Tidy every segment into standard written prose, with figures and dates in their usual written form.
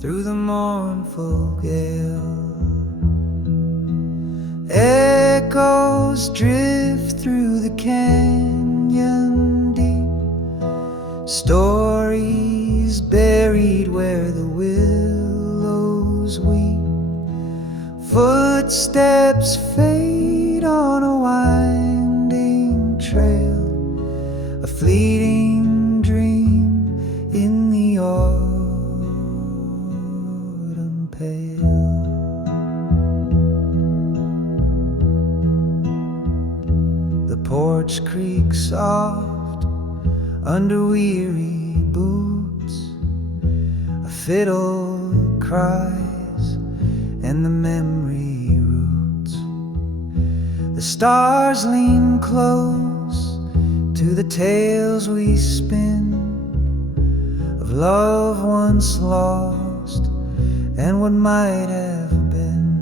through the mournful gale. Echoes drift through the canyon deep, stories buried where the willows weep. Footsteps fade on a winding trail, a fleeting dream in the autumn pale. The porch creaks soft under weary boots, a fiddle cries and the memory roots. The stars lean close to the tales we spin of love once lost and what might have been.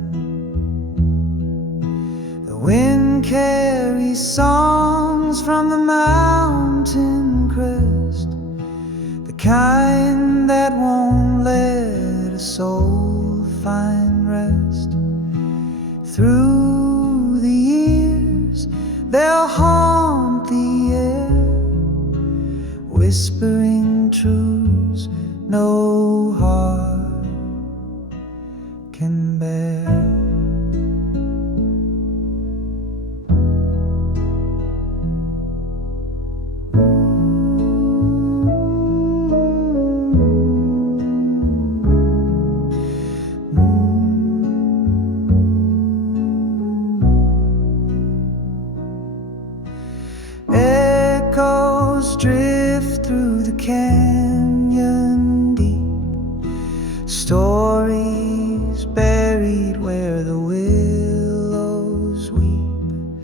The wind carries songs from the mountain crest, the kind that won't let a soul find rest. Through the years they'll haunt the air, whispering truths no heart can bear. Echoes drift through the canyon deep, stories buried where the willows weep.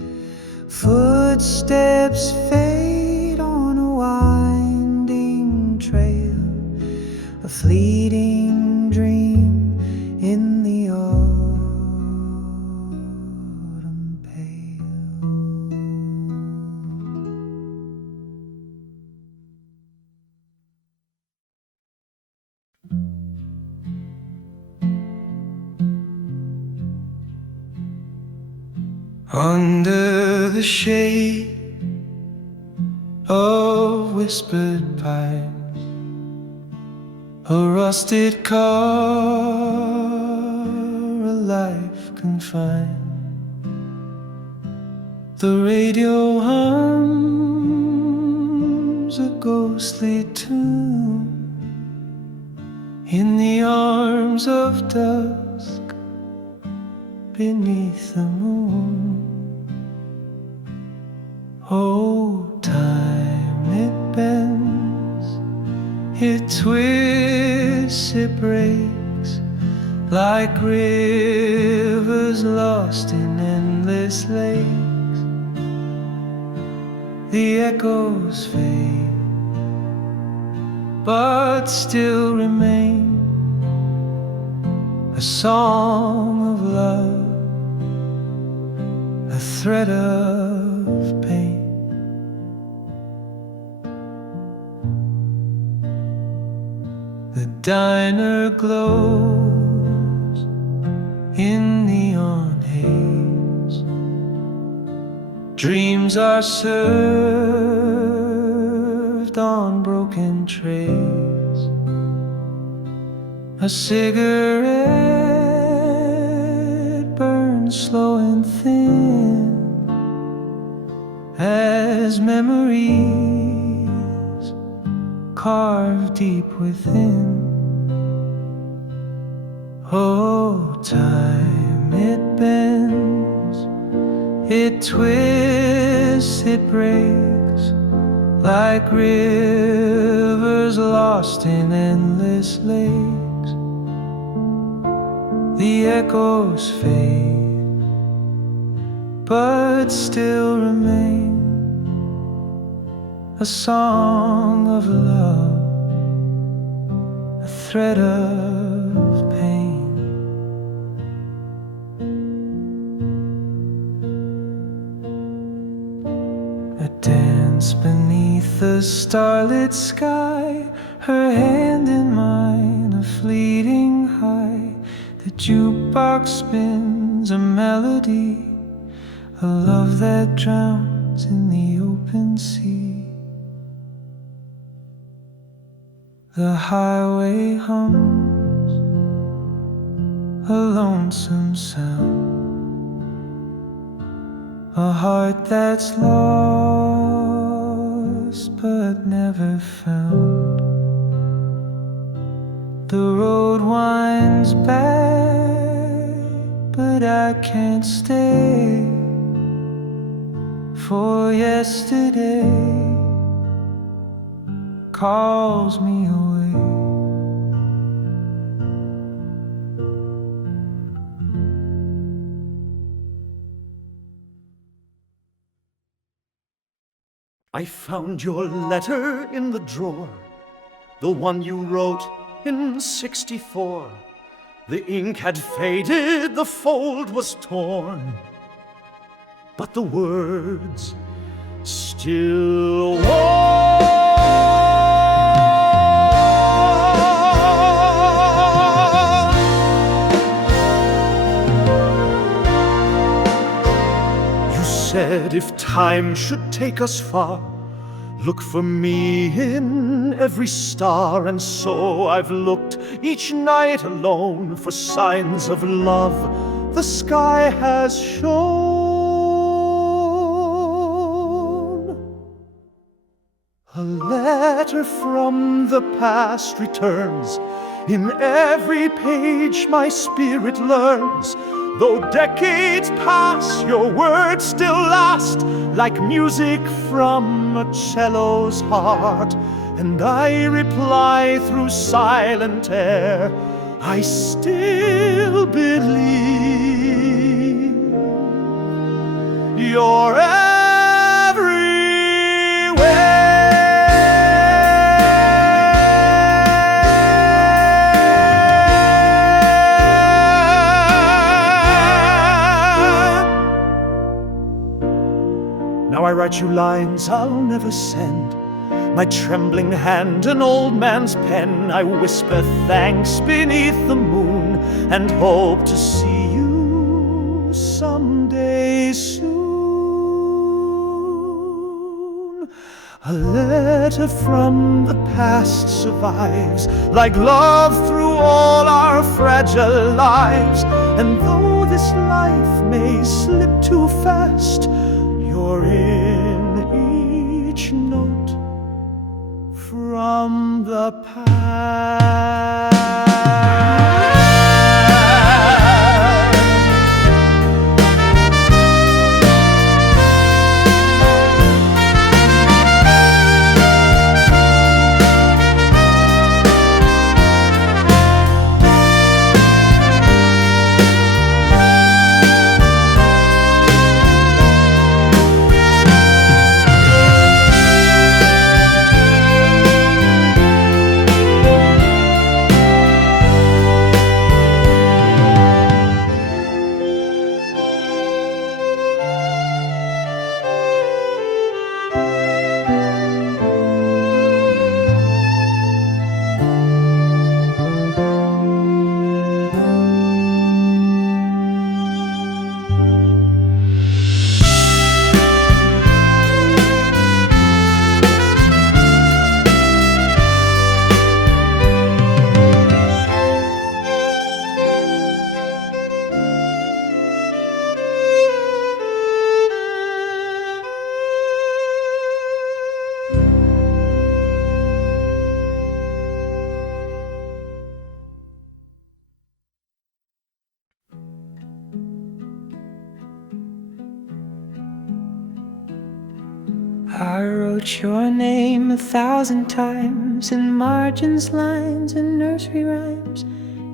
Footsteps fade on a winding trail, a fleeting dream in the autumn pale. Under the shade of whispered pines, a rusted car, a life confined. The radio hums a ghostly tune in the arms of dusk beneath the moon. Oh, time, it bends, it twists, it breaks, like rivers lost in endless lakes. The echoes fade, but still remain a song of love, a thread of pain. The diner glows in neon haze, dreams are served on broken trays. A cigarette burns slow and thin as memories carve deep within. Oh, time, it bends, it twists, it breaks, like rivers lost in endless lakes. The echoes fade, but still remain a song of love, a thread of pain. A dance beneath the starlit sky, her hand in mine, a fleeting jukebox spins a melody, a love that drowns in the open sea. The highway hums a lonesome sound, a heart that's lost but never found. The road winds back, but I can't stay, for yesterday calls me away. I found your letter in the drawer, the one you wrote in '64. The ink had faded, the fold was torn, but the words still warm. You said if time should take us far, look for me in every star. And so I've looked each night alone for signs of love the sky has shown. A letter from the past returns. In every page my spirit learns. Though decades pass, your words still last, like music from a cello's heart. And I reply through silent air, I still believe you're Now I write you lines I'll never send, my trembling hand an old man's pen. I whisper thanks beneath the moon and hope to see you someday soon. A letter from the past survives, like love through all our fragile lives. And though this life may slip too fast, you're in each note from the past. I wrote your name 1,000 times in margins, lines, and nursery rhymes.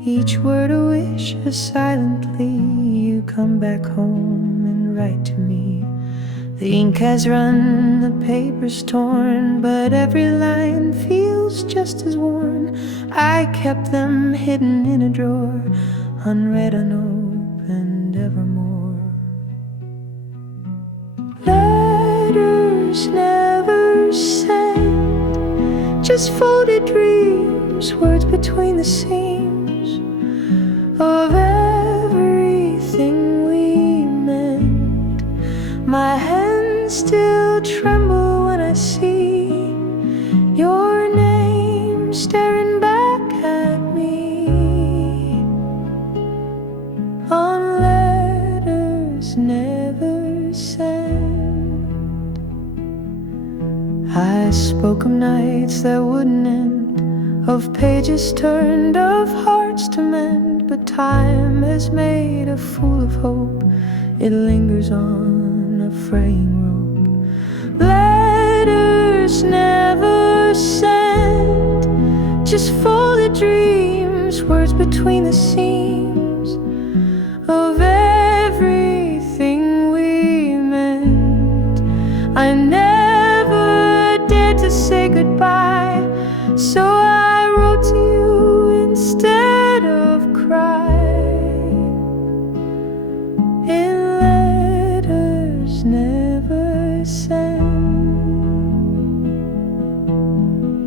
Each word a wish as silently you come back home and write to me. The ink has run, the paper's torn, but every line feels just as worn. I kept them hidden in a drawer, unread, unopened evermore. Letters never sent, just folded dreams, words between the seams of books that wouldn't end, of pages turned, of hearts to mend. But time has made a fool of hope. It lingers on a fraying rope. Letters never sent, just folded dreams, words between the seams of everything we meant. I never dared to say goodbye, so I wrote to you instead of cry. In letters never sent.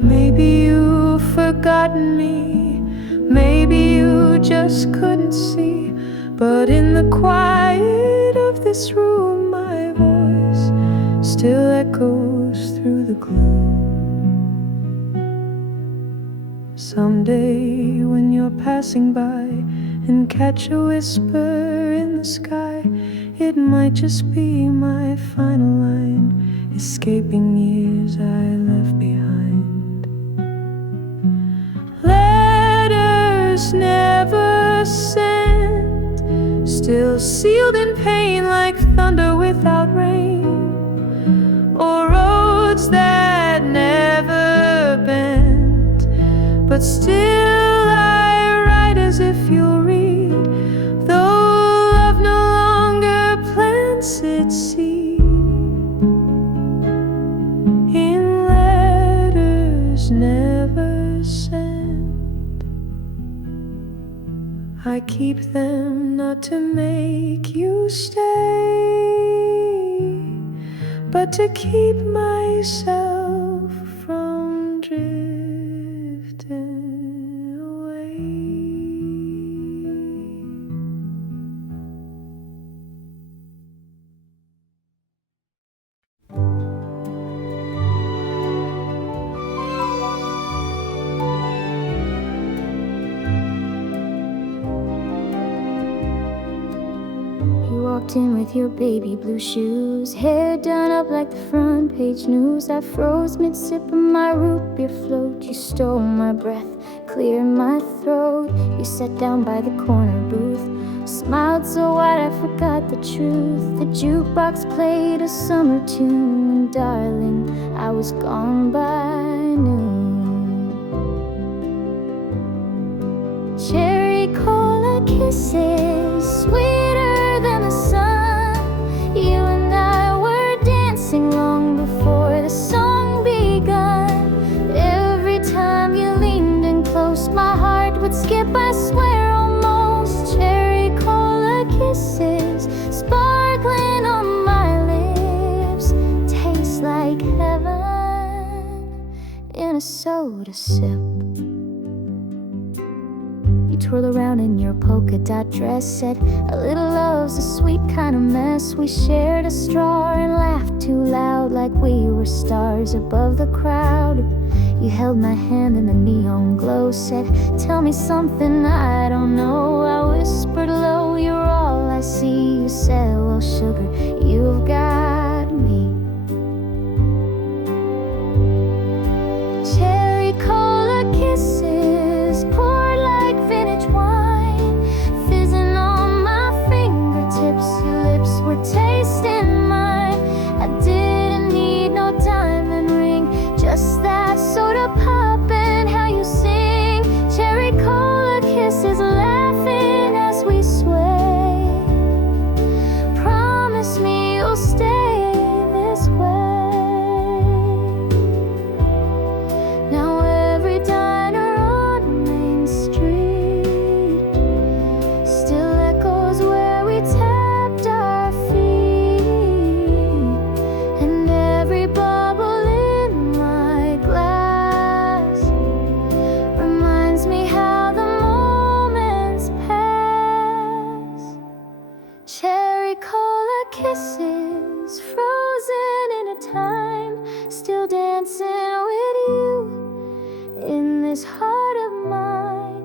Maybe you've forgotten me, maybe you just couldn't see, but in the quiet of this room my voice still echoes through the gloom. Someday when you're passing by and catch a whisper in the sky, it might just be my final line, escaping years I left behind. Letters never sent, still sealed in pain like thunder without rain, or roads that never bend. But still I write as if you'll read, though love no longer plants its seed. In letters never sent, I keep them not to make you stay, but to keep myself from drifting away. You walked in with your baby blue shoes, hair done up like the front page news. I froze mid-sip of my root beer float. You stole my breath, cleared my throat. You sat down by the corner booth, smiled so wide I forgot the truth. The jukebox played a summer tune, and darling, I was gone by noon. Cherry cola kisses, sweeter than the sun. You and I were dancing long before the song begun. Every time you leaned in close, my heart would skip, I swear almost. Cherry cola kisses, sparkling on my lips, taste like heaven in a soda sip. You twirl around in your polka dot dress, said a little love's a sweet kind of mess. We shared a straw and laughed too loud like we were stars above the crowd. You held my hand in the neon glow, said tell me something I don't know. I whispered low, you're all I see. You said, well sugar, you've got me. Cherry cola kisses, poured like vintage wine, fizzing on my fingertips. Your lips were tasting mine. I didn't need no diamond ring, just that soda pop and how you sing. Cherry cola kisses, laughing as we sway. Promise me you'll stay this way. Now every diner on Main Street still echoes where we tapped our feet, and every bubble in my glass reminds me how the moments pass. Cherry cola kisses, frozen in a time, still dancing with you in this heart of mine.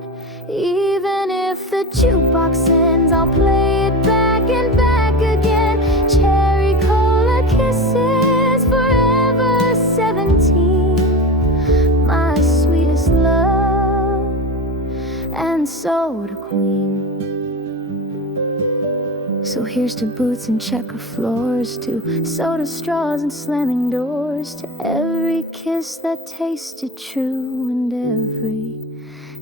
Even if the jukebox ends, I'll play it back and back again. Cherry cola kisses, forever 17, and soda queen. So here's to boots and checker floors, to soda straws and slamming doors, to every kiss that tasted true, and every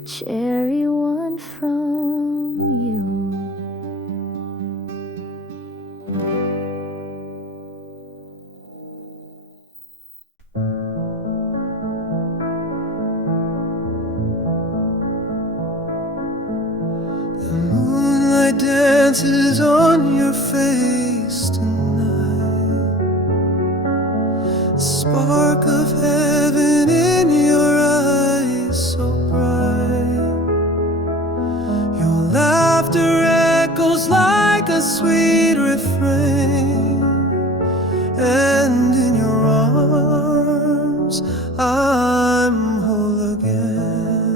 cherry one from you. The moonlight dances on your face tonight, a spark of heaven in your eyes so bright. Your laughter echoes like a sweet refrain, and in your arms I'm whole again.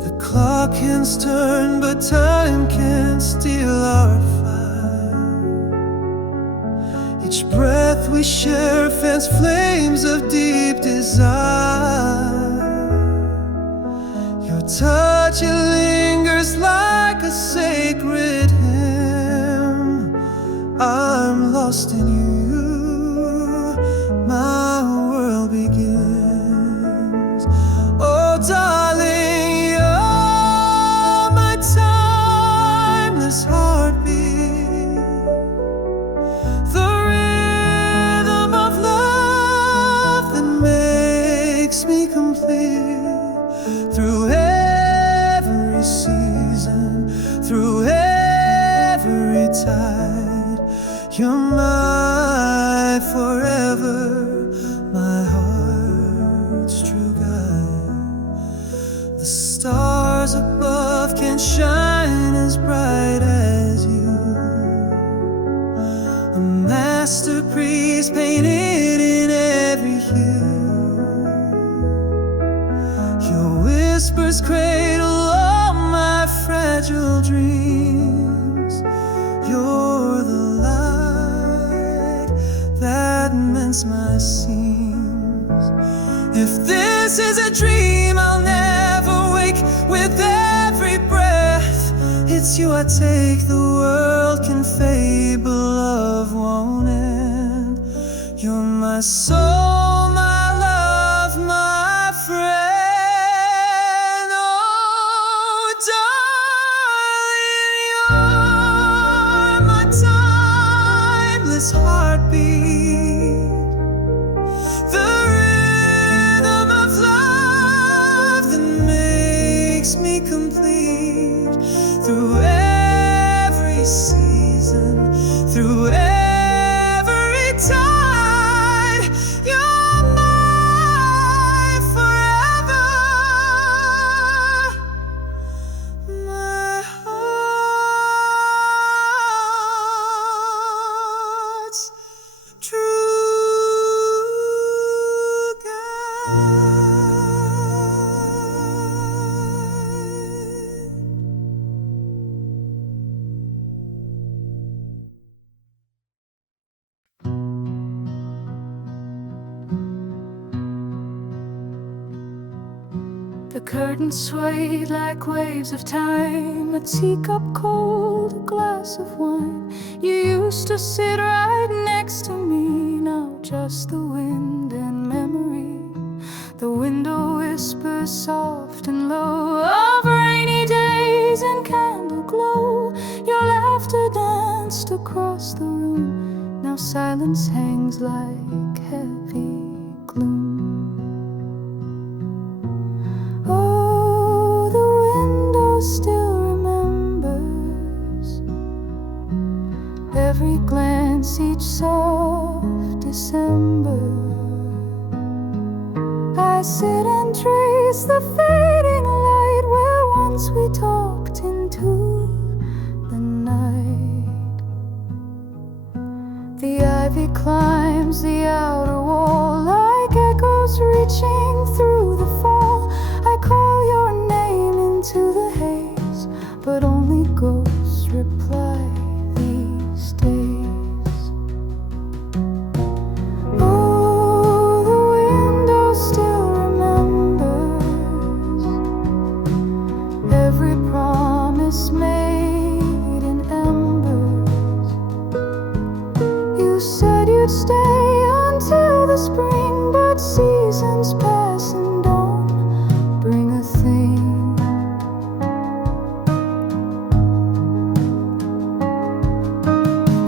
The clock hands turn, but time can't steal our fire. Each breath we share fans flames of deep desire. Your touch, it lingers like a sacred hymn. I'm lost in you, my world begins. Oh darling, you're my timeless heartbeat, the rhythm of love that makes me complete. Through every season, through every tide, you're my forever, my heart's true guide. The stars above can't shine as bright as you, a masterpiece painted in every hue. Your whispers cradle all my fragile dreams. You're the light that mends my seams. If this is a dream, I'll never wake. With every breath, it's you I take. The world can fade, but love won't end. You're my soul, my love, my friend. Oh, darling, you're my timeless heartbeat, the rhythm of love that makes me complete. Through every season, through every tide, you're my forever, my heart's true guide. The curtains swayed like waves of time, a teacup cold, a glass of wine. You used to sit right next to me, now just the wind and memory. The window whispers soft and low of rainy days and candle glow. Your laughter danced across the room, now silence hangs like heavy gloom. Oh, the window still remembers every glance, each soft December. I sit and trace the fading light where once we talked into the night. The ivy climbs the outer wall like echoes reaching through the fall. I call your name into the haze, but only ghosts reply these days. Oh, the window still remembers spring, but seasons pass and don't bring a thing.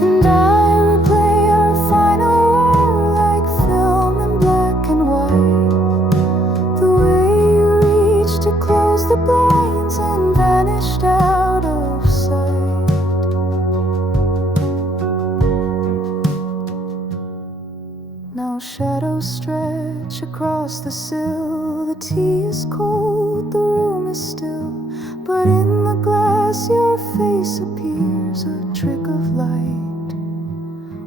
And I replay our final war like film in black and white. The way you reached to close the blinds and vanished out of sight. Now shadows stretch across the sill. The tea is cold, the room is still, but in the glass your face appears, a trick of light,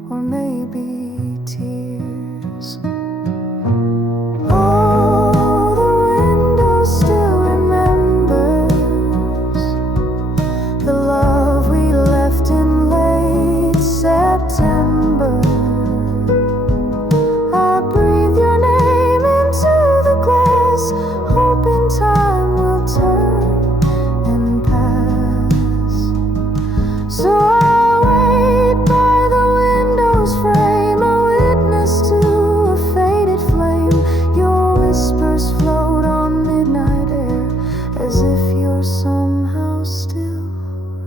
or maybe tears. Oh, the window still remembers the love we left in late September. I breathe your name into the glass, hoping time will turn and pass. So I'll wait by the window's frame, a witness to a faded flame. Your whispers float on midnight air, as if you're somehow still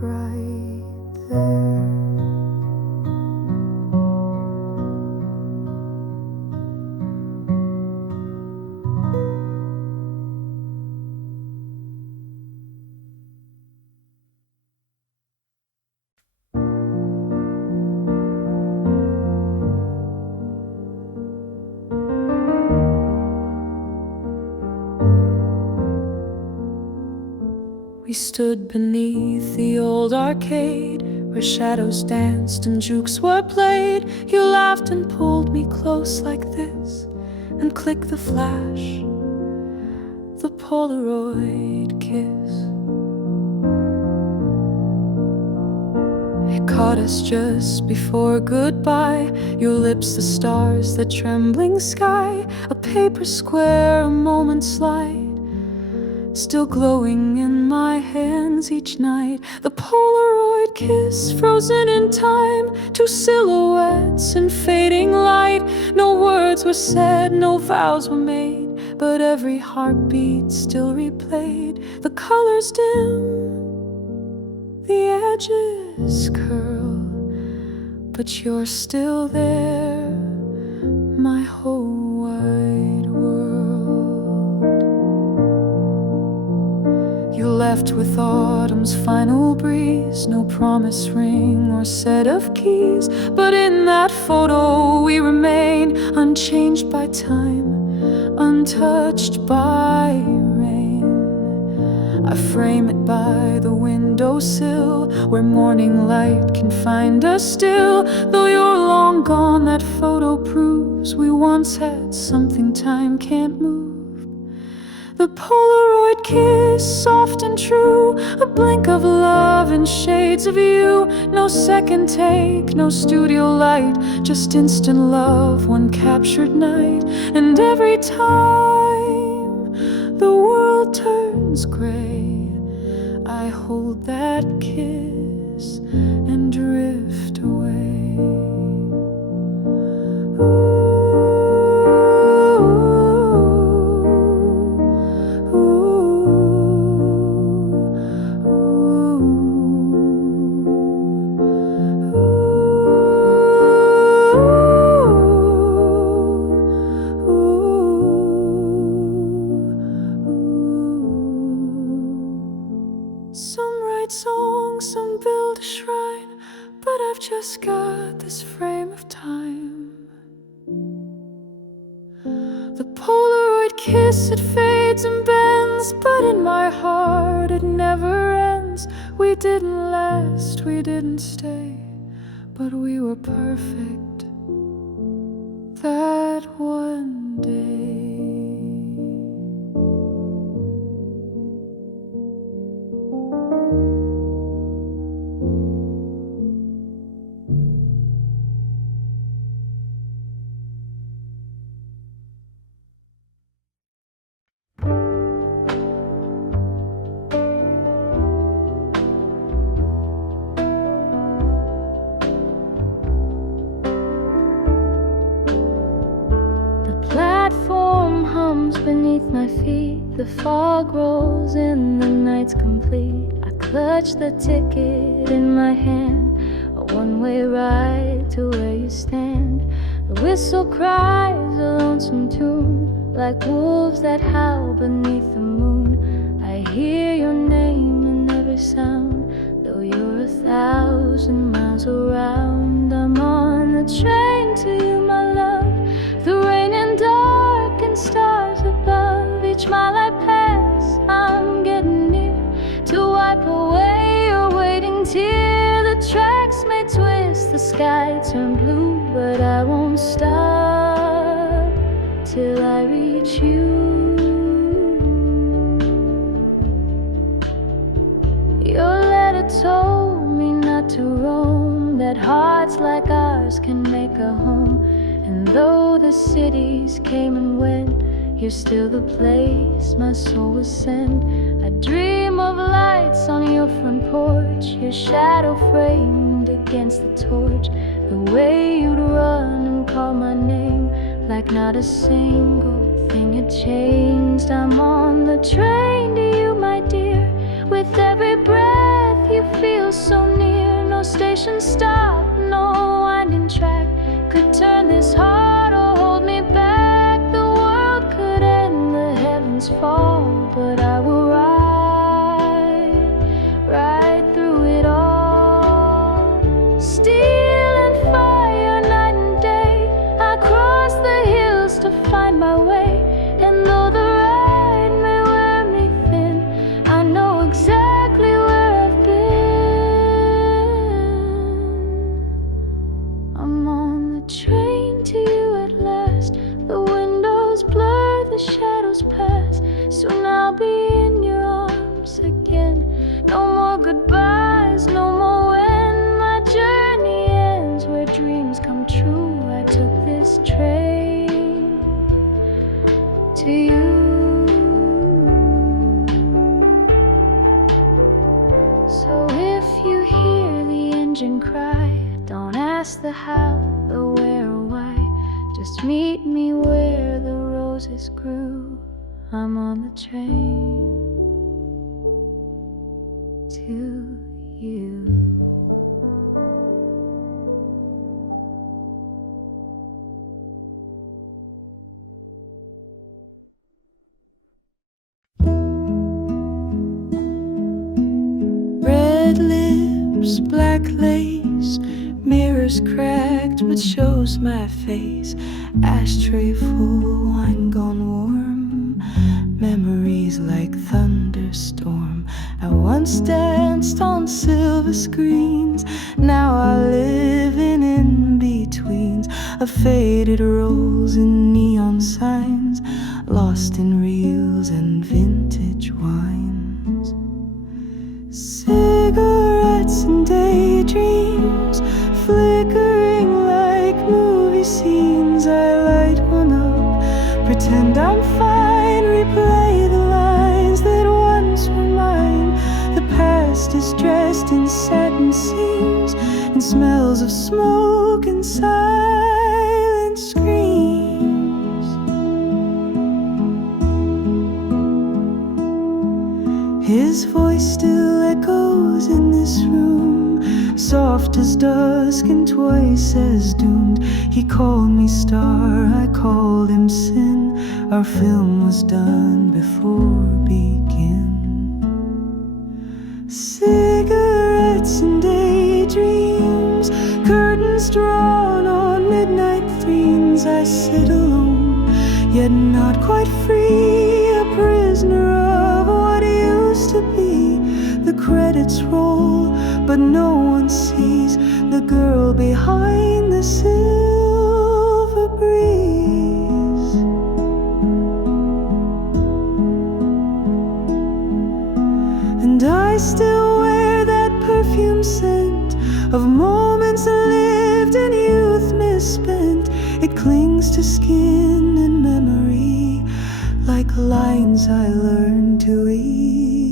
right there. We stood beneath the old arcade where shadows danced and jukes were played. You laughed and pulled me close like this, and clicked the flash, the Polaroid kiss. It caught us just before goodbye, your lips the stars, the trembling sky, a paper square, a moment's light, still glowing in my hands each night. The Polaroid kiss, frozen in time, two silhouettes in fading light. No words were said, no vows were made, but every heartbeat still replayed. The colors dim, the edges curl, but you're still there, my whole wide world. You left with autumn's final breeze, no promise ring or set of keys, but in that photo we remain, unchanged by time, untouched by rain. I frame it by the windowsill, where morning light can find us still. Though you're long gone, that photo proves we once had something time can't move. The Polaroid kiss, soft and true, a blink of love and shades of you. No second take, no studio light, just instant love, one captured night. And every time the world turns gray, I hold that kiss and drift away. Ooh. Some write songs, some build a shrine, but I've just got this frame of time. The Polaroid kiss, it fades and bends, but in my heart it never ends. We didn't last, we didn't stay, but we were perfect that one day. beneath my feet. The fog rolls and the night's complete. I clutch the ticket in my hand, a one-way ride to where you stand. The whistle cries a lonesome tune, like wolves that howl beneath the moon. I hear your name in every sound, though you're 1,000 miles around. I'm on the train to you, my love, through rain and dark and stars above. Each mile I pass, I'm getting near to wipe away your waiting tear. The tracks may twist, the sky turn blue, but I won't stop till I reach you. Your letter told me not to roam, that hearts like ours can make a home. And though the cities came and went, you're still the place my soul was sent. I dream of lights on your front porch, your shadow framed against the torch. The way you'd run and call my name, like not a single thing had changed. I'm on the train to you, my dear. With every breath you feel so near. No station stop, no winding track could turn this heart or hold me back. The world could end, the heavens fall, but I will ride through it all. Steel and fire, night and day, I cross the hills to find my way. And though the ride may wear me thin, I know exactly where I've been. I'm on the train to you at last. The windows blur, the shadows pass. Soon I'll be in your arms again. No more goodbyes, no more when my journey ends. Where dreams come true, I took this train to you. So if you hear the engine cry, don't ask the how, the where or why. Just meet me where the roses grew. I'm on the train to you. Red lips, black lace, mirrors cracked but shows my face. Ashtray full, wine gone warm, memories like thunderstorm. I once danced on silver screens, now I live in in-betweens of faded rose and neon signs, lost in reels and vintage wines. Cigarettes and daydreams, flickering like movie scenes. I light one up, pretend I'm fine, replay the lines that once were mine. The past is dressed in satin seams and smells of smoke and silent screams. His voice still echoes in this room, soft as dusk and twice as doomed. He called me star, I called him sin. Our film was done before begin. Cigarettes and daydreams, curtains drawn on midnight themes. I sit alone, yet not quite free, a prisoner of what used to be. The credits roll, but no one sees the girl behind the silver breeze. And I still wear that perfume scent of moments lived and youth misspent. It clings to skin and memory like lines I learned too easily.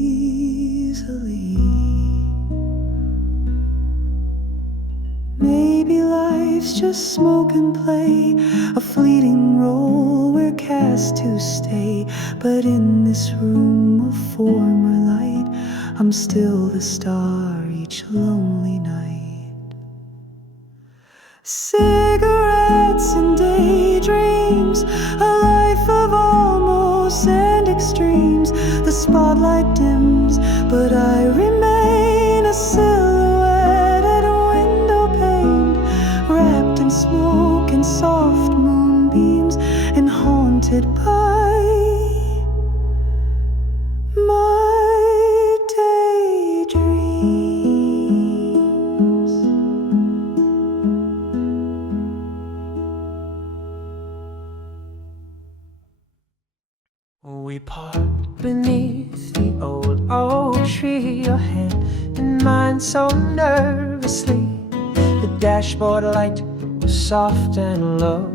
Maybe life's just smoke and play, a fleeting role we're cast to stay. but in this room of former light, I'm still the star each lonely night. Cigarettes and daydreams, a life of almost and extremes. The spotlight dims, but I remain a silhouette at a window pane, wrapped in smoke and soft moonbeams, and haunted by my daydreams. We part beneath the old oak tree, your hand in mine so nervously. The dashboard light was soft and low,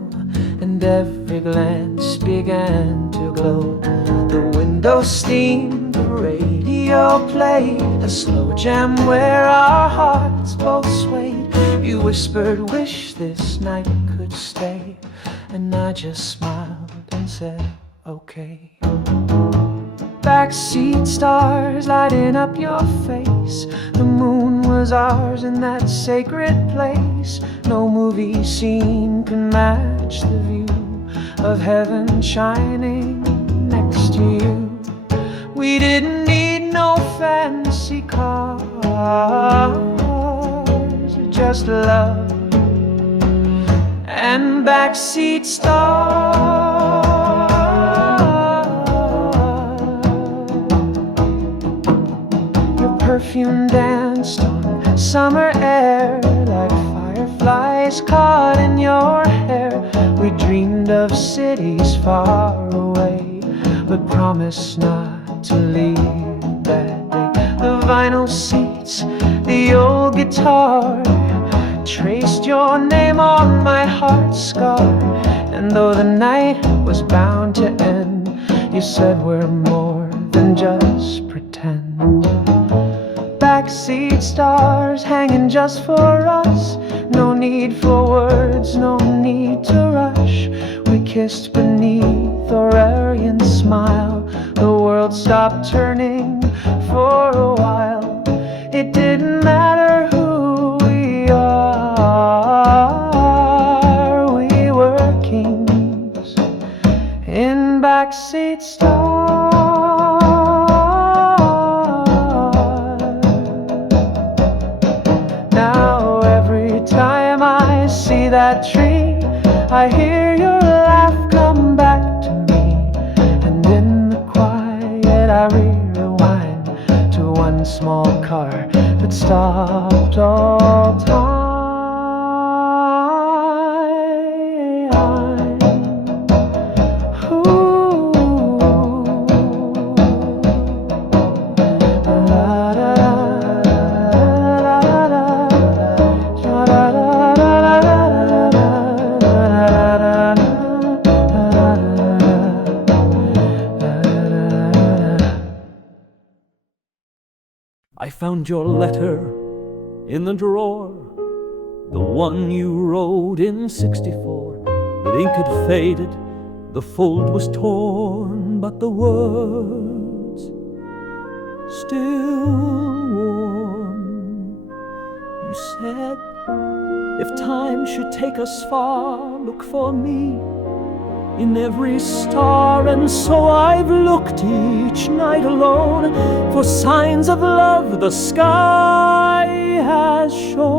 and every glance began to glow. The window steamed, the radio played a slow jam where our hearts both swayed. You whispered, wish this night could stay, and I just smiled and said, okay. Backseat stars lighting up your face. The moon was ours in that sacred place. No movie scene can match the view of heaven shining next to you. We didn't need no fancy cars, just love and backseat stars. Perfume danced on summer air like fireflies caught in your hair. We dreamed of cities far away, but promised not to leave that day. The vinyl seats, the old guitar, traced your name on my heart's scar. And though the night was bound to end, you said we're more than just pretend. Backseat stars hanging just for us. No need for words, no need to rush. We kissed beneath Aurelian smile. The world stopped turning for a while. It didn't matter who we are. We were kings in backseat stars. See that tree, I hear your laugh come back to me, and in the quiet I rewind to one small car that stopped all time. I found your letter in the drawer, the one you wrote in '64. The ink had faded, the fold was torn, but the words still warm. You said, if time should take us far, look for me in every star. And so I've looked each night alone for signs of love the sky has shown.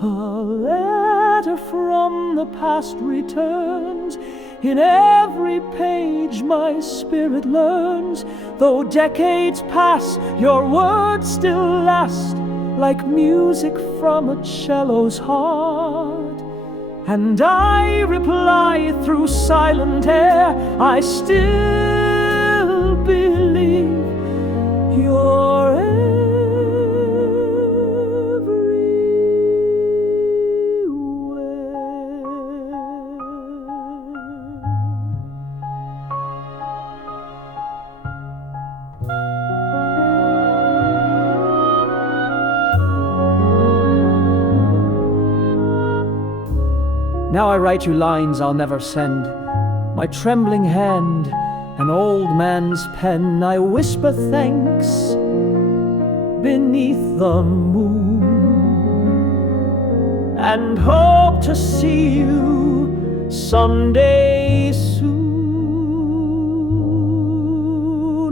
A letter from the past returns. In every page my spirit learns. Though decades pass, your words still last, like music from a cello's heart. And I reply through silent air, I still believe you're Now I write you lines I'll never send, My trembling hand, an old man's pen, I whisper thanks beneath the moon, and hope to see you someday soon.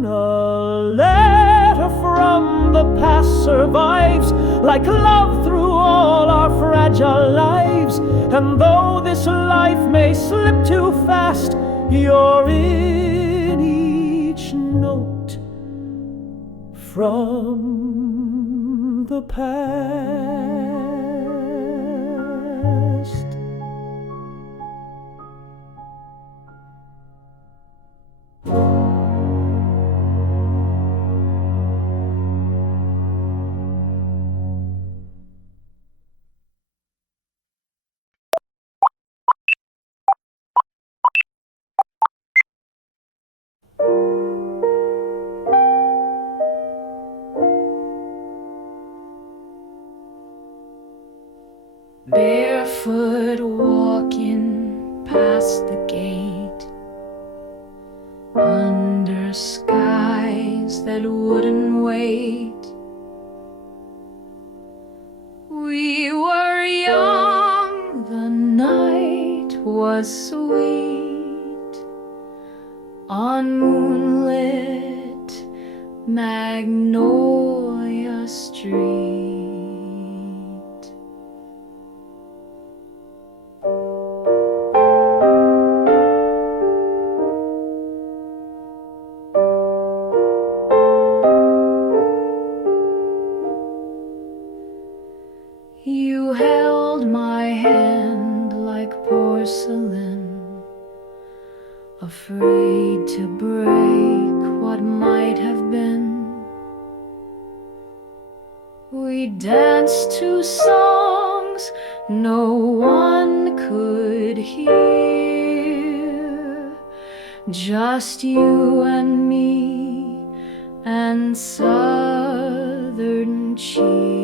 A letter from the past survives, like love through all our fragile lives. And though this life may slip too fast, you're in each note from the past. Barefoot walking past the gate, under skies that wouldn't wait. We were young, the night was sweet, on moonlit Magnolia Street. You held my hand like porcelain, afraid to break what might have been. We danced to songs no one could hear, just you and me and Southern cheer.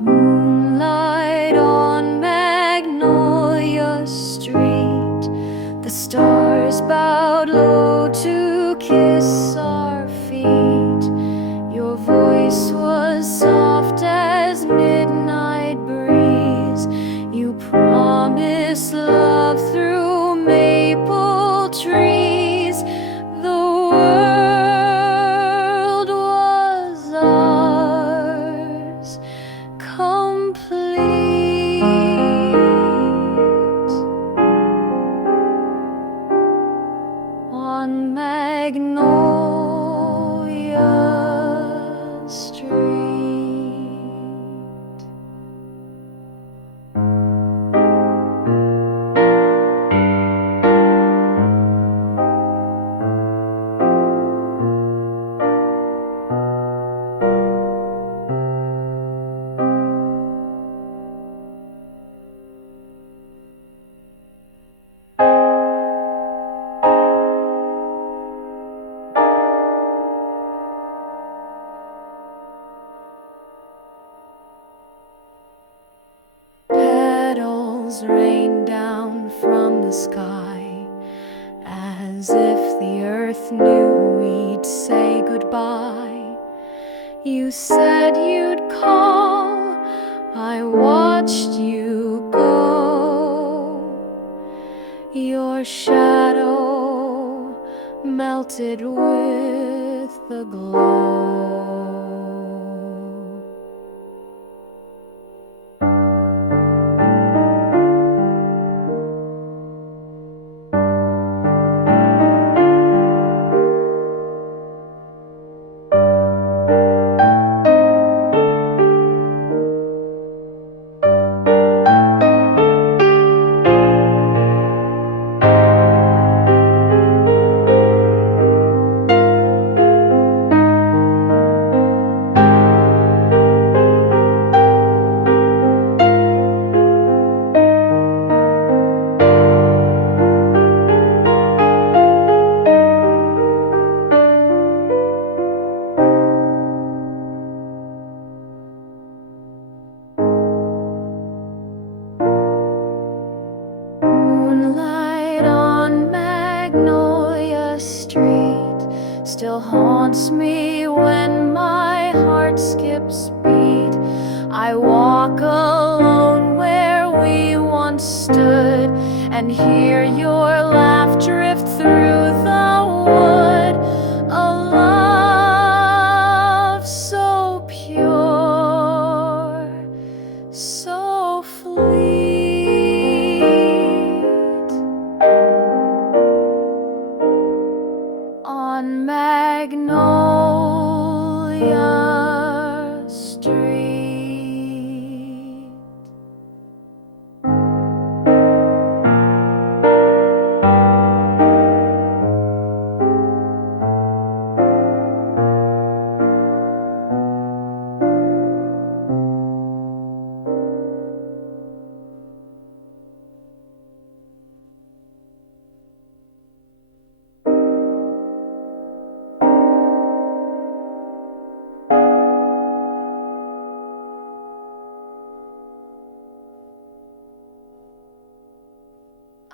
Moonlight on Magnolia Street, the stars bowed low to kiss our feet. Your voice was soft as midnight breeze. You promised love through maple trees. The world was ours, complete, on Magnolia Street. Petals rain down from the sky, as if the earth knew we'd say goodbye. You said you'd call, I watched you go. Your shadow melted with the glow. still haunts me when my heart skips beat. I walk alone where we once stood, and hear your laugh drift through the wood. A love so pure, so fleet. On Magnolia Street.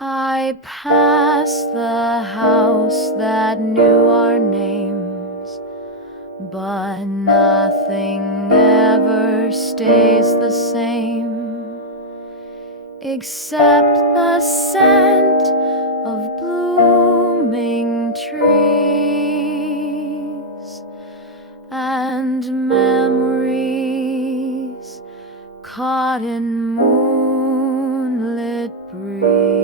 I passed the house that knew our names, but nothing ever stays the same, except the scent of blooming trees and memories caught in moonlit breeze.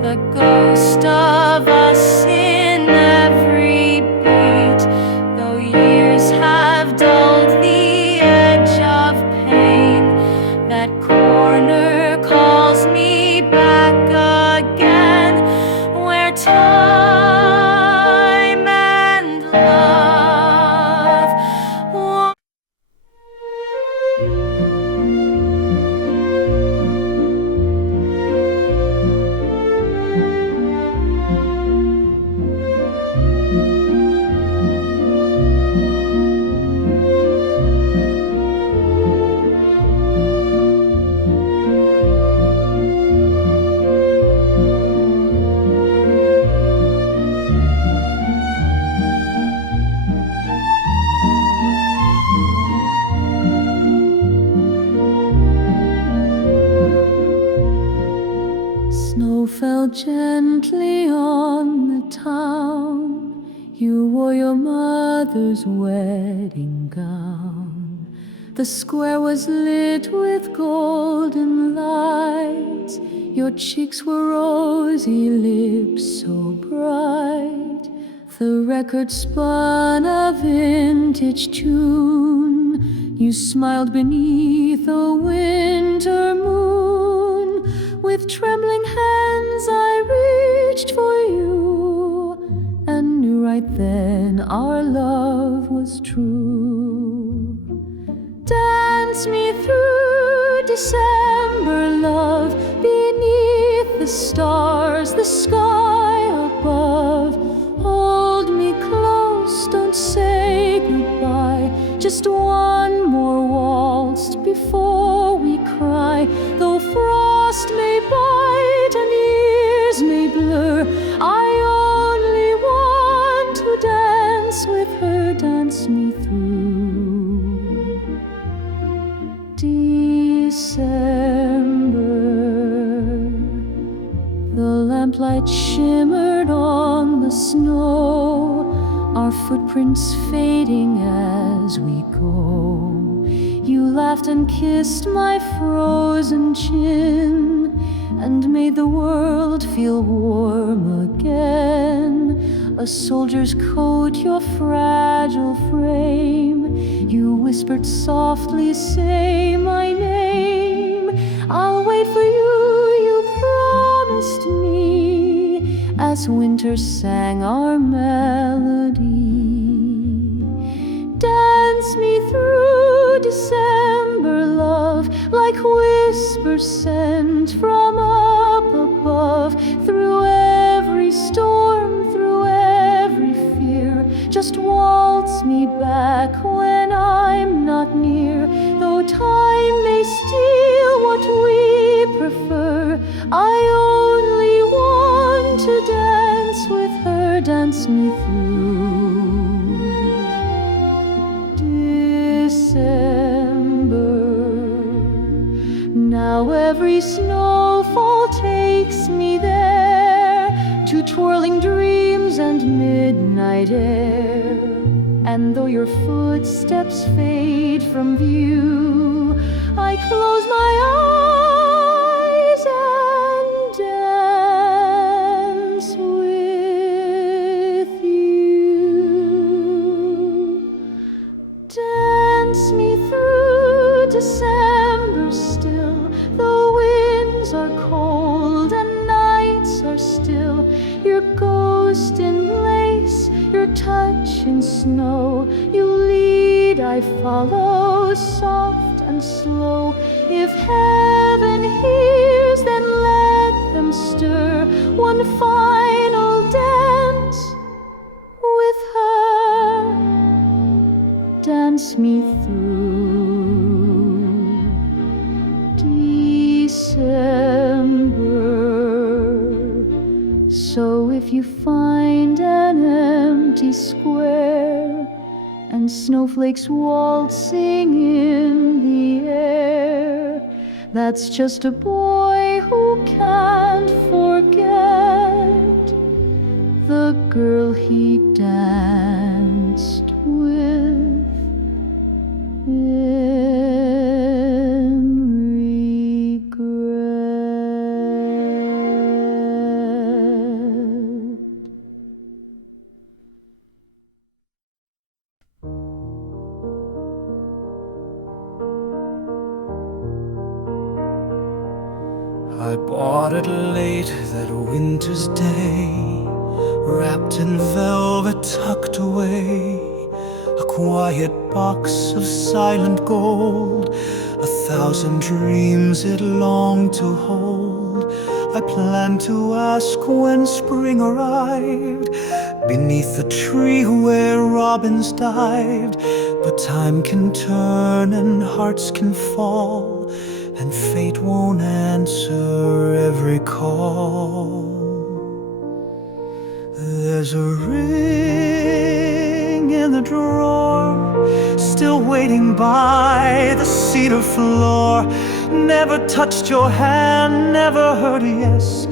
The ghost of us in every beat, though years have dulled the edge of pain, that corner calls me back again, where time and love Snow fell gently on the town. You wore your mother's wedding gown. The square was lit with golden lights. Your cheeks were rosy, lips so bright. The record spun a vintage tune. You smiled beneath a winter moon. With trembling hands I reached for you, and knew right then our love was true. Dance me through December, love, beneath the stars, the sky above. Hold me close, don't say goodbye. Just one more waltz before we cry. Though frost may bite and years may blur, I only want to dance with her. Dance me through December. The lamplight shimmered on the snow. our footprints fading as we go. You laughed and kissed my frozen chin, and made the world feel warm again. A soldier's coat, your fragile frame. You whispered softly, say my name. I'll wait for you, you promised me, as winter sang our melody. Dance me through December, love, like whispers sent from up above. Through every storm, through every fear, just waltz me back when I'm not near. Though time may steal what we prefer, I only want to dance with her. Dance me through December. Now every snowfall takes me there, to twirling dreams and midnight air. And though your footsteps fade from view, I close my eyes and dance with you. Dance me through December still, though winds are cold and nights are still. Your ghost in lace, your touch in snow. You lead, I follow, soft and slow. If heaven hears, then let them stir. One final dance with her. Dance me through December. So if you find an empty square and snowflakes waltzing in the air, that's just a boy who can't forget the girl he danced with in regret. I bought it late that winter's day, wrapped in velvet, tucked away. A quiet box of silent gold, 1,000 dreams it longed to hold. I planned to ask when spring arrived, beneath the tree where robins dived. But time can turn and hearts can fall, and fate won't answer every call. There's a ring in the drawer, still waiting by the cedar floor. Never touched your hand, never heard a yes.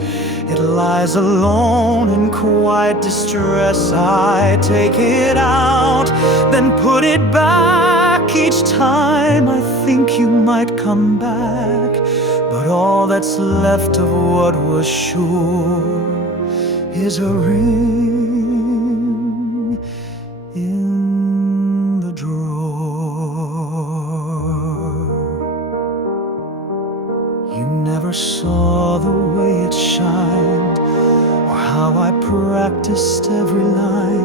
It lies alone in quiet distress. I take it out, then put it back. Each time I think you might come back, but all that's left of what was sure is a ring in the drawer. You never saw the way it shined, or how I practiced every line.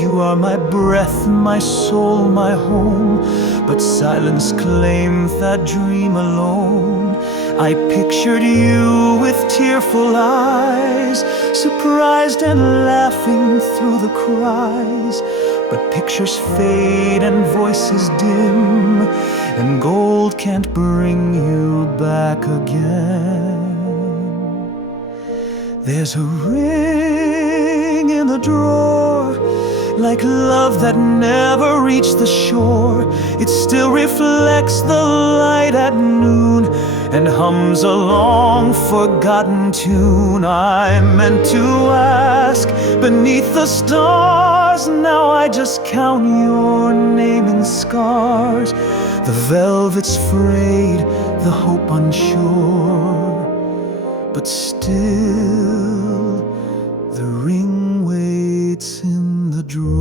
You are my breath, my soul, my home, but silence claims that dream alone. I pictured you with tearful eyes, surprised and laughing through the cries. But pictures fade and voices dim, and gold can't bring you back again. There's a ring in the drawer, like love that never reached the shore. It still reflects the light at noon, and hums a long forgotten tune. I meant to ask beneath the stars, stars. Now I just count your name in scars. The velvet's frayed, the hope unsure, but still the ring waits in the drawer.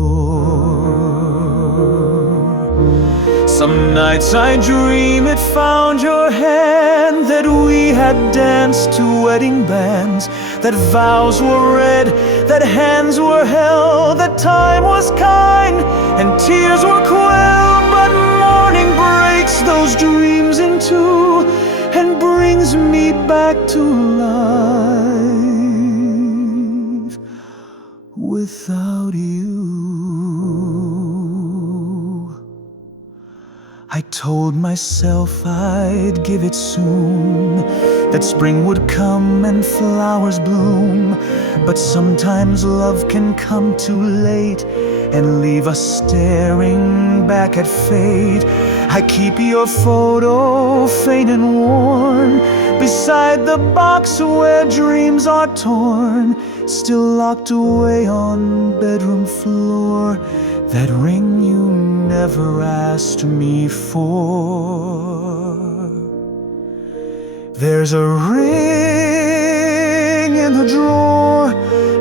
Some nights I dream it found your hand, that we had danced to wedding bands, that vows were read, that hands were held, that time was kind and tears were quelled. But morning breaks those dreams in two and brings me back to life without you. I told myself I'd give it soon, that spring would come and flowers bloom. But sometimes love can come too late and leave us staring back at fate. I keep your photo faint and worn beside the box where dreams are torn, still locked away on bedroom floor. That ring you never asked me for. There's a ring in the drawer,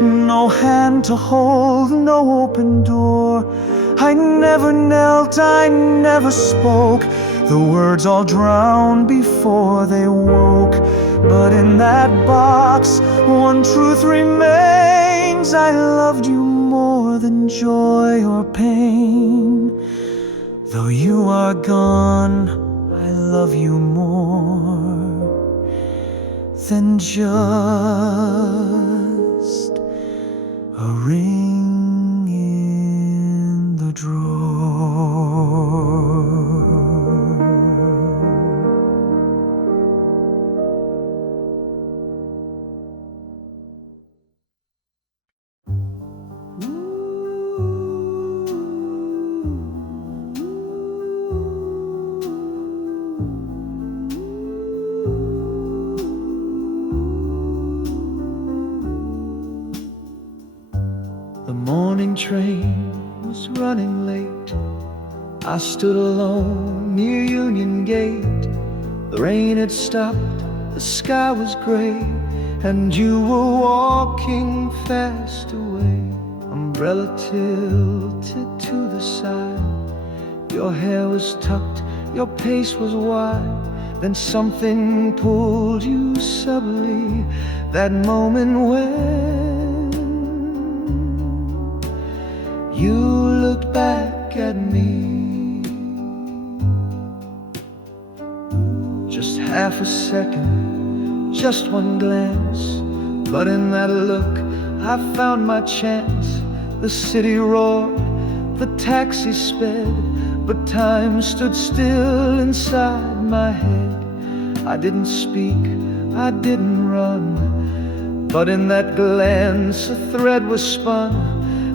no hand to hold, no open door. I never knelt, I never spoke, the words all drowned before they woke. But in that box, one truth remains: I loved you more than joy or pain. Though you are gone, I love you more than just a ring in the drawer. The morning train was running late. I stood alone near Union Gate. The rain had stopped, the sky was gray, and you were walking fast away. Umbrella tilted to the side, your hair was tucked, your pace was wide. Then something pulled you subtly, that moment when you looked back at me. Just half a second, just one glance, but in that look I found my chance. The city roared, the taxi sped, but time stood still inside my head. I didn't speak, I didn't run, but in that glance a thread was spun.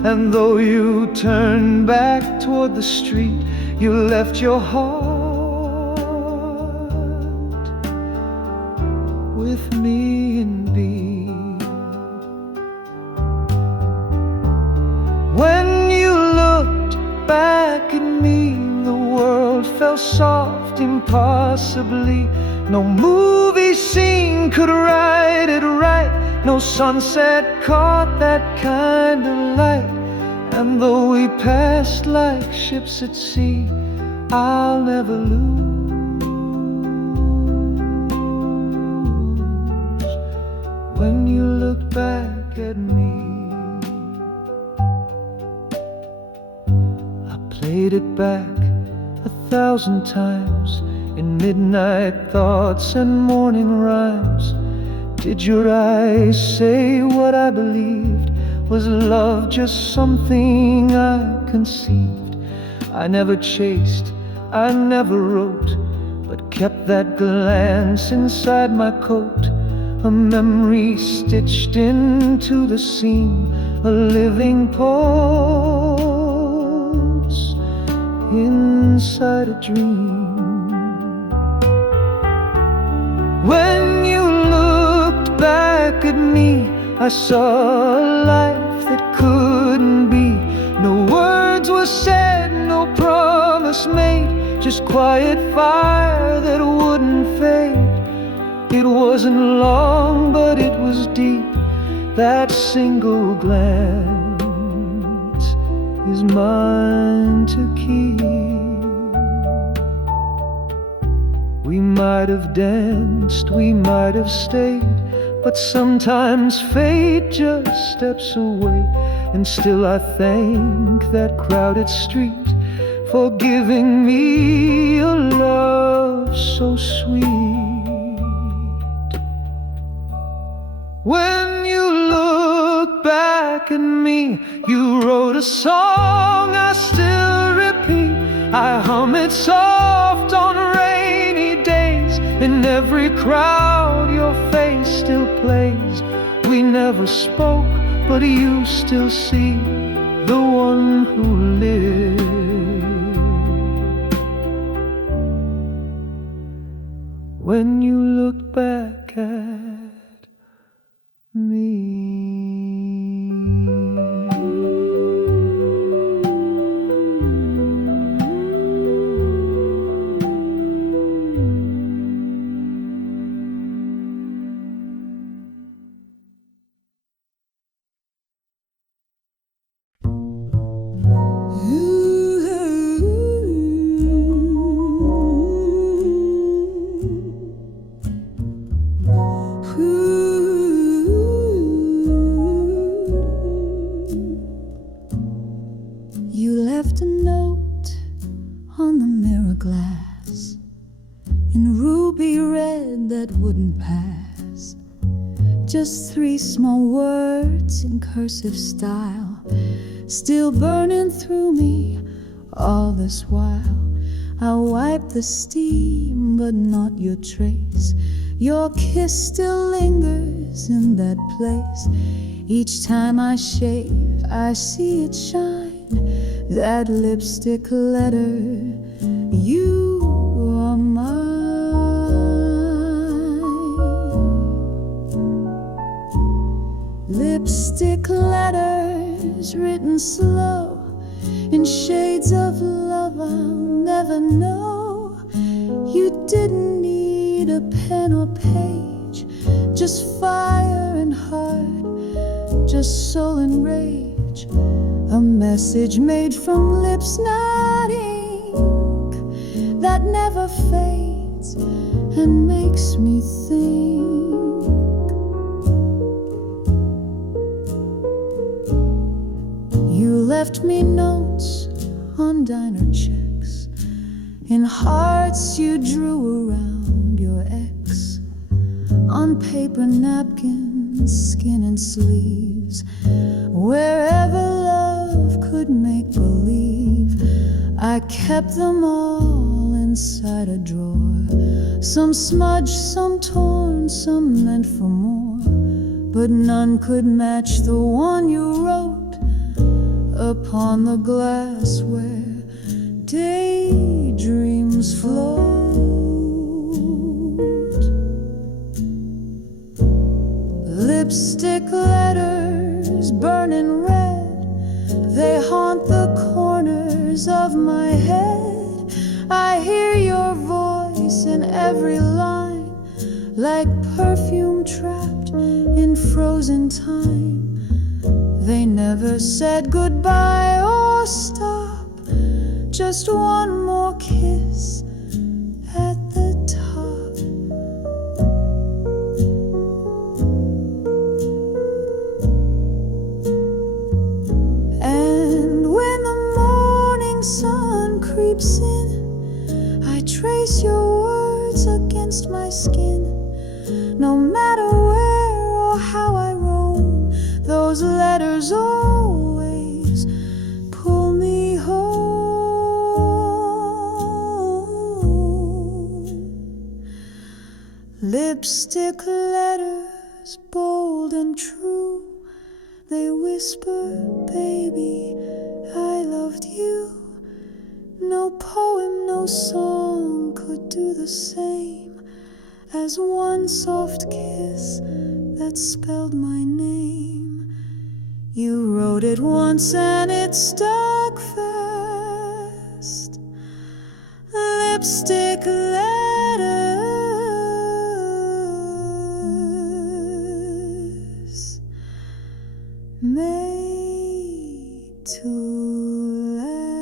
And though you turned back toward the street, you left your heart with me indeed. When you looked back at me, the world felt soft impossibly. No movie scene could write it right, no sunset caught that kind of light. And though we passed like ships at sea, I'll never lose when you look back at me. I played it back 1,000 times in midnight thoughts and morning rhymes. Did your eyes say what I believed? Was love just something I conceived? I never chased, I never wrote, but kept that glance inside my coat. A memory stitched into the seam, a living pulse inside a dream. When you looked back at me, I saw a life that couldn't be. No was said, no promise made, just quiet fire that wouldn't fade. It wasn't long, but it was deep. That single glance is mine to keep. We might have danced, we might have stayed, but sometimes fate just steps away. And still I thank that crowded street for giving me a love so sweet. When you look back at me, you wrote a song I still repeat. I hum it soft on rainy days. In every crowd your face still plays. We never spoke, but you still see the one who lived. When you look back at me. You left a note on the mirror glass in ruby red that wouldn't pass. Just 3 small words in cursive style, still burning through me all this while. I wipe the steam, but not your trace. Your kiss still lingers in that place. Each time I shave, I see it shine. That lipstick letter, you are mine. Lipstick letters written slow in shades of love I'll never know. You didn't need a pen or page, just fire and heart, just soul and rage. A message made from lips, not ink, that never fades and makes me think. You left me notes on diner checks, in hearts you drew around your ex, on paper napkins, skin and sleeves, wherever love could make believe. I kept them all inside a drawer, some smudged, some torn, some meant for more, but none could match the one you wrote upon the glass where daydreams float. Lipstick letters burning red, they haunt the corners of my head. I hear your voice in every line, like perfume trapped in frozen time. They never said goodbye or stop, just one more kiss at the top. And when the morning sun creeps in, I trace your words against my skin. No matter where or how I roam, those letters always pull me home. Lipstick letters, bold and true, they whisper, baby, I loved you. No poem, no song could do the same as one soft kiss that spelled my name. You wrote it once and it stuck fast. Lipstick letters made to last.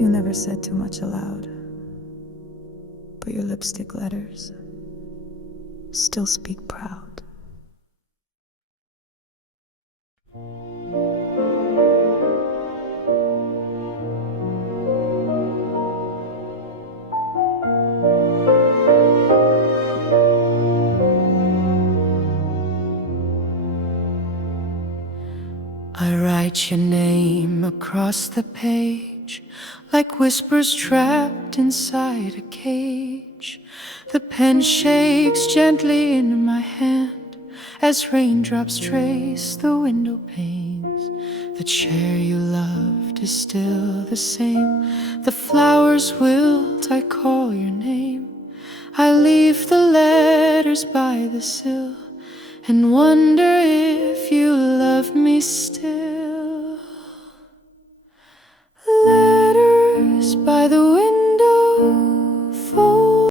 You never said too much aloud, but your lipstick letters still speak proud. I write your name across the page, like whispers trapped inside a cage. The pen shakes gently in my hand as raindrops trace the window panes. The chair you loved is still the same. The flowers wilt, I call your name. I leave the letters by the sill and wonder if you love me still.